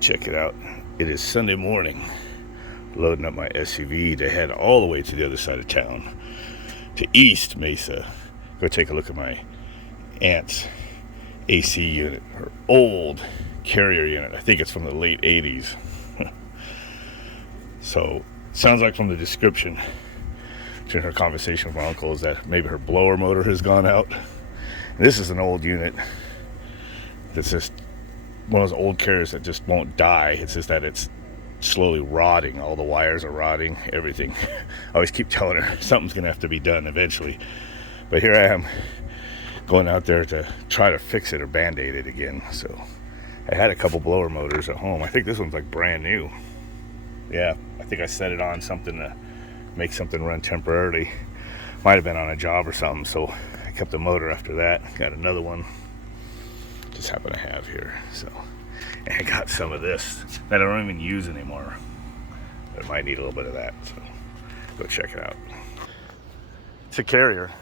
Check it out. It is Sunday morning. Loading up my SUV to head all the way to the other side of town, to East Mesa. Go take a look at my aunt's AC unit, her old Carrier unit. I think it's from the late 80s. So, sounds like from the description during her conversation with my uncle is that maybe her blower motor has gone out. And this is an old unit that's just one of those old Carriers that just won't die. It's just that it's slowly rotting. All the wires are rotting, everything. I always keep telling her something's gonna have to be done eventually. But here I am going out there to try to fix it or band-aid it again. So I had a couple blower motors at home. I think this one's like brand new. Yeah, I think I set it on something to make something run temporarily. Might have been on a job or something, so I kept the motor after that. Got another one just happen to have here. So, and I got some of this that I don't even use anymore, but it might need a little bit of that, so go check it out. It's a Carrier.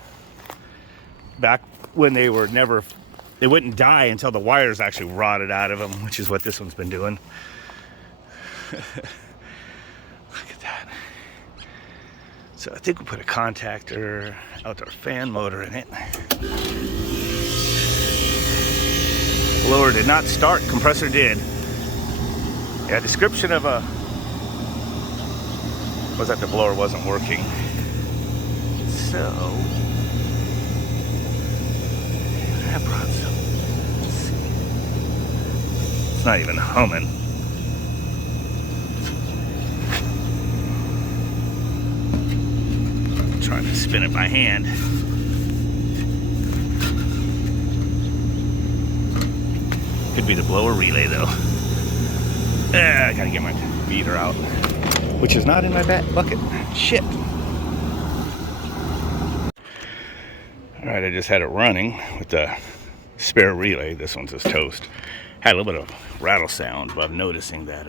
Back when they wouldn't die until the wires actually rotted out of them, which is what this one's been doing. Look at that. So I think we'll put a contactor, outdoor fan motor in it. Blower did not start, compressor did. Yeah, description of was that the blower wasn't working. So I brought some. Let's see. It's not even humming. I'm trying to spin it by hand. Could be the blower relay though. I gotta get my beater out, which is not in my bucket. Shit. Alright, I just had it running with the spare relay. This one's just toast. Had a little bit of rattle sound, but I'm noticing that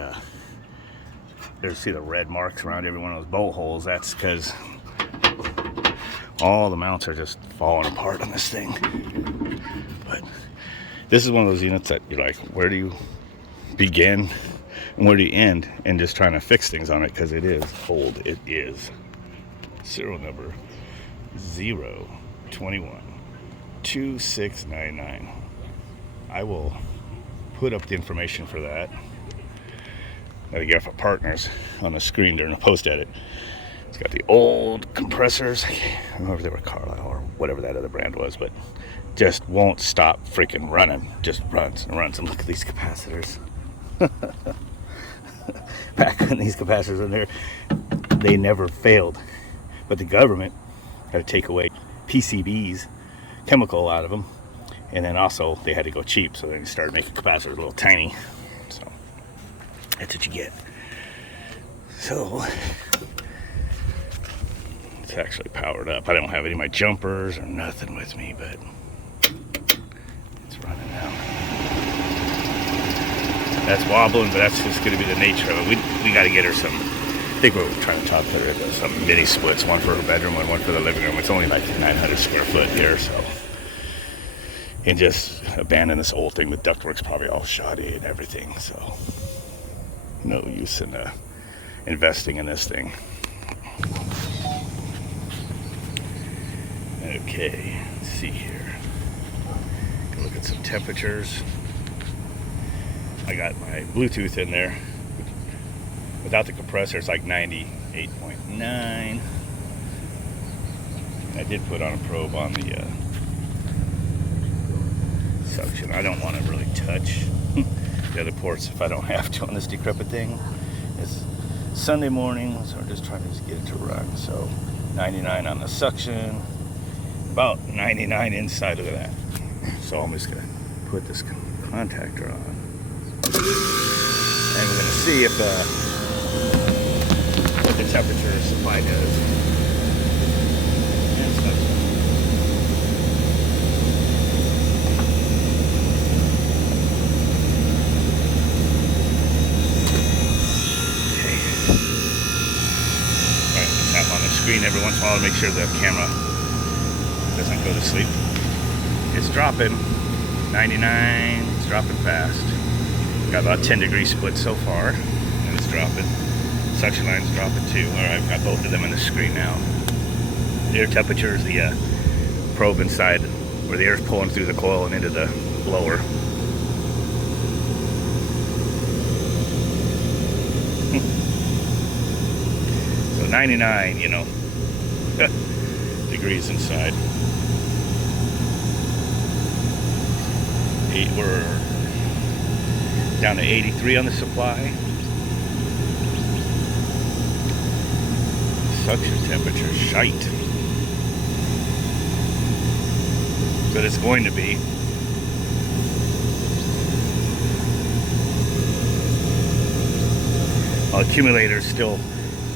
see the red marks around every one of those bolt holes. That's because all the mounts are just falling apart on this thing. But this is one of those units that you're like, where do you begin and where do you end? And just trying to fix things on it, because it is old. It is serial number 0212699. I will put up the information for that. Gotta get off Partners on the screen during the post edit. It's got the old compressors. I don't know if they were Carlisle or whatever that other brand was, but just won't stop freaking running. Just runs and runs. And look at these capacitors. Back when these capacitors were there, they never failed. But the government had to take away PCBs, chemical out of them, and then also they had to go cheap, so they started making capacitors a little tiny. So that's what you get. So it's actually powered up. I don't have any of my jumpers or nothing with me, but it's running now. That's wobbling, but that's just going to be the nature of it. We got to get her some. I think we're trying to talk to her about some mini splits, one for her bedroom and one for the living room. It's only like 900 square foot here, so. And just abandon this old thing. The ductwork's probably all shoddy and everything, so no use in investing in this thing. Okay, let's see here. Go look at some temperatures. I got my Bluetooth in there. Without the compressor, it's like 98.9. I did put on a probe on the suction. I don't want to really touch the other ports if I don't have to on this decrepit thing. It's Sunday morning, so we're just trying to get it to run. So 99 on the suction, about 99 inside. Look at that. So I'm just gonna put this contactor on, and we're gonna see if what the temperature supply does. And stuff. Okay. Alright, tap on the screen every once in a while to make sure the camera doesn't go to sleep. It's dropping. 99, it's dropping fast. Got about 10 degree split so far, and it's dropping. Suction line's dropping too. All right, I've got both of them on the screen now. The air temperature is the probe inside where the air's pulling through the coil and into the blower. So 99, you know, degrees inside. We're down to 83 on the supply. Suction temperature shite. But it's going to be. Accumulator's still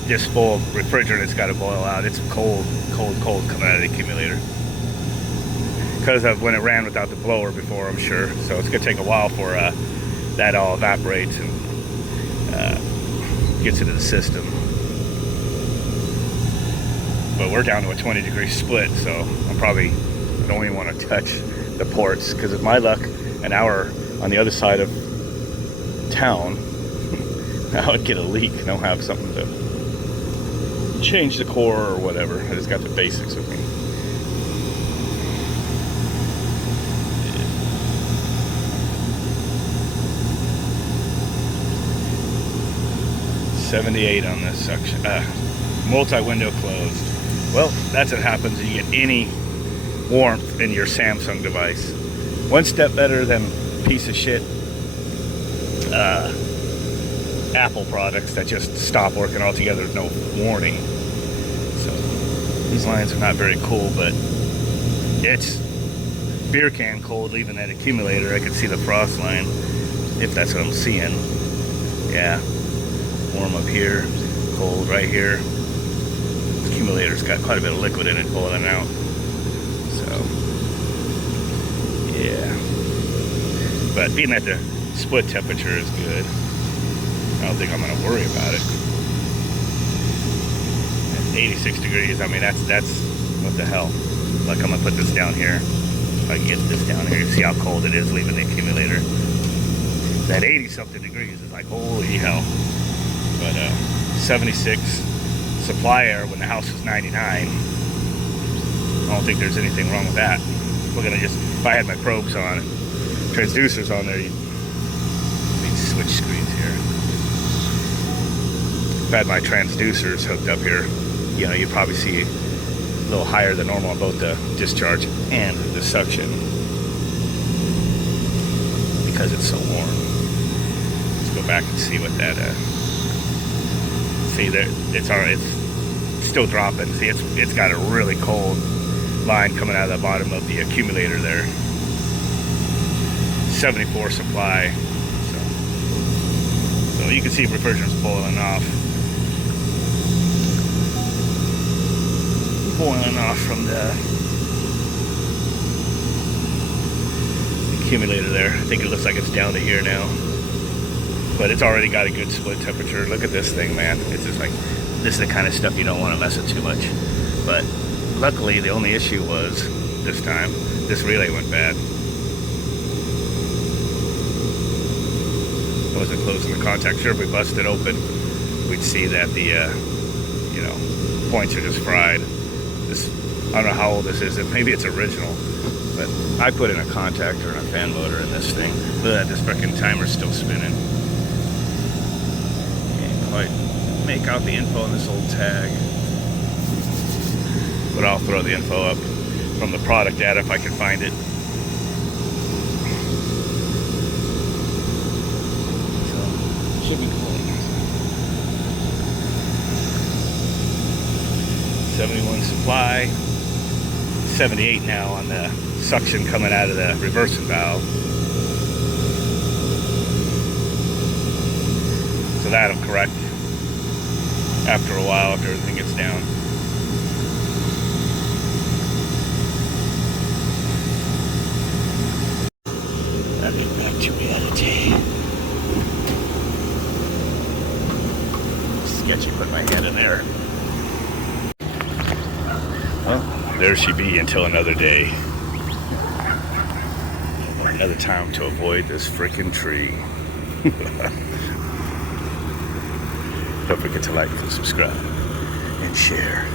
just full of refrigerant. It's got to boil out. It's cold coming out of the accumulator. Because of when it ran without the blower before, I'm sure. So it's going to take a while for that all evaporates and gets into the system. But we're down to a 20 degree split, so I don't even want to touch the ports, because with my luck, an hour on the other side of town, I would get a leak and I'll have something to change the core or whatever. I just got the basics with me. 78 on this suction. Multi-window closed. Well, that's what happens when you get any warmth in your Samsung device. One step better than piece of shit Apple products that just stop working altogether with no warning. So these lines are not very cool, but it's beer can cold leaving that accumulator. I can see the frost line, if that's what I'm seeing. Yeah, warm up here, cold right here. Accumulator's got quite a bit of liquid in it boiling out. So yeah, but being at the split temperature is good. I don't think I'm gonna worry about it. At 86 degrees, I mean that's what the hell. Like, I'm gonna put this down here. If I can get this down here, you see how cold it is leaving the accumulator. That 80 something degrees is like holy hell. But 76 supply air when the house was 99. I don't think there's anything wrong with that. We're gonna just, if I had my probes on and transducers on there, let me switch screens here. If I had my transducers hooked up here, you know, you'd probably see a little higher than normal on both the discharge and the suction, because it's so warm. Let's go back and see what that see there, it's still dropping. See, it's got a really cold line coming out of the bottom of the accumulator there. 74 supply. So you can see refrigerant's boiling off. From the accumulator there. I think it looks like it's down to here now, but it's already got a good split temperature. Look at this thing, man. It's just like, this is the kind of stuff you don't want to mess with too much. But luckily, the only issue was this time, this relay went bad. I wasn't closing the contact. Sure, if we busted it open, we'd see that the points are just fried. This, I don't know how old this is. Maybe it's original, but I put in a contactor and a fan motor in this thing. Look at that, this freaking timer's still spinning. Can't quite make out the info on this old tag, but I'll throw the info up from the product data if I can find it. So, should be cool. 71 supply, 78 now on the suction coming out of the reversing valve. So that'll correct after a while, after everything gets down. That'll be back to reality. Sketchy, put my hand in there. Well, there she be until another day. Or another time to avoid this freaking tree. Don't forget to like, subscribe, and share.